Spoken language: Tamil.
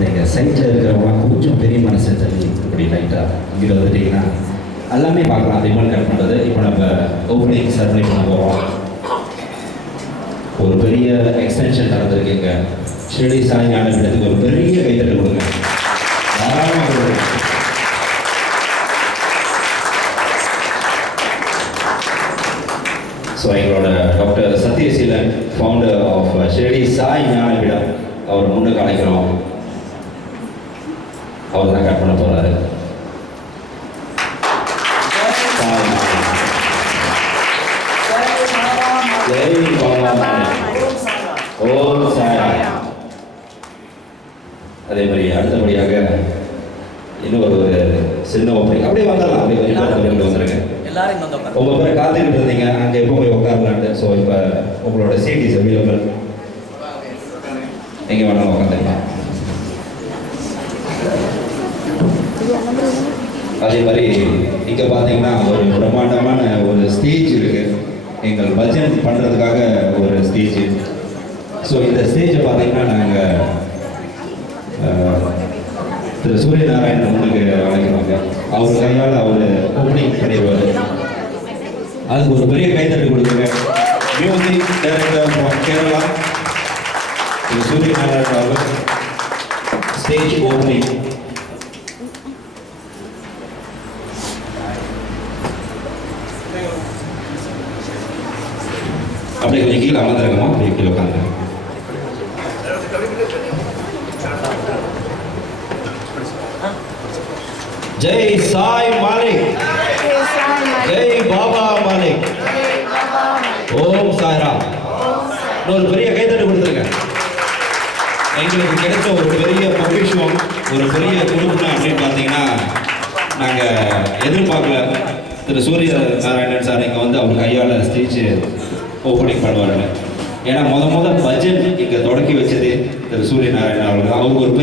நீங்கள் சைட்டில் இருக்கிறவங்களாம் கொஞ்சம் பெரிய மனசை தள்ளி இப்படி லைட்டாக இங்கே வந்துட்டிங்கன்னா எல்லாமே பார்க்கலாம். ரிமோட் கட் பண்ணுறது. இப்போ நம்ம ஓப்பனிங் சர்வீ பண்ண போகிறோம். ஒரு பெரிய எக்ஸ்டென்ஷன் நடந்திருக்கீங்க. ஷிரடி சாய் ஞான பீடத்துக்கு ஒரு பெரிய கைத்தட்டு கொடுங்க. ஸோ எங்களோட doctor Sathyaseelan, founder of Shirdi Sai Gnana Peedam, அவர் முன்னுக்கு அழைக்கிறோம். அவர் தான் கட் பண்ண போகிறாரு. ஜெய் பாபா, ஓம் சாய்ராம். அதே மாதிரி அடுத்தபடியாக இன்னும் ஒரு சின்ன ஓப்பனிங். அப்படியே வந்துடலாம். அப்படியே வந்துருங்க. உங்க பேர் காத்துக்கிட்டு இருந்தீங்க, அங்கே எப்போ போய் உட்காரலான்ட்டு. ஸோ இப்போ உங்களோட சீட் இஸ் அவைலபிள். எங்கே வேணாலும் உட்காந்துக்கலாம். அதே மாதிரி இங்கே பார்த்தீங்கன்னா ஒரு பிரம்மாண்டமான ஒரு ஸ்டேஜ் இருக்கு. எங்கள் பஜன் பண்ணுறதுக்காக ஒரு ஸ்டேஜ். ஸோ இந்த ஸ்டேஜை பார்த்தீங்கன்னா நாங்கள் திரு சூரியநாராயணன் முன்னுக்கு அழைக்கிறோங்க. அவர் கையால் அவர் ஓப்பனிங் பண்ணிடுவார். அதுக்கு ஒரு பெரிய கைத்தட்டு கொடுக்குங்க. Music director from Kerala Thiru Suryanarayanan அவர் ஸ்டேஜ் ஓப்பனிங். அப்படியே கொஞ்சம் கீழே அமர்ந்துருக்கமா? அப்படியே கீழே உட்காந்துருங்க. ஜெய் சாய் மாலிக், ஜெய் பாபா மாலிக், ஓம் சாய்ராம். ஒரு பெரிய கைத்தட்டு கொடுத்துருங்க. எங்களுக்கு கிடைச்ச ஒரு பெரிய பொக்கிஷம், ஒரு பெரிய குடும்பம் அப்படின்னு பார்த்தீங்கன்னா நாங்கள் எதிர்பார்க்கல. திரு சூரிய நாராயணன் சார் இங்கே வந்து அவர் கையால் ஸ்டேஜ் ஓப்பனிங் பண்ணுவாருங்க. ஏன்னா முத பட்ஜெட் இங்கே தொடக்கி வச்சது திரு சூரிய நாராயணன் அவர்கள். அவருக்கு ஒரு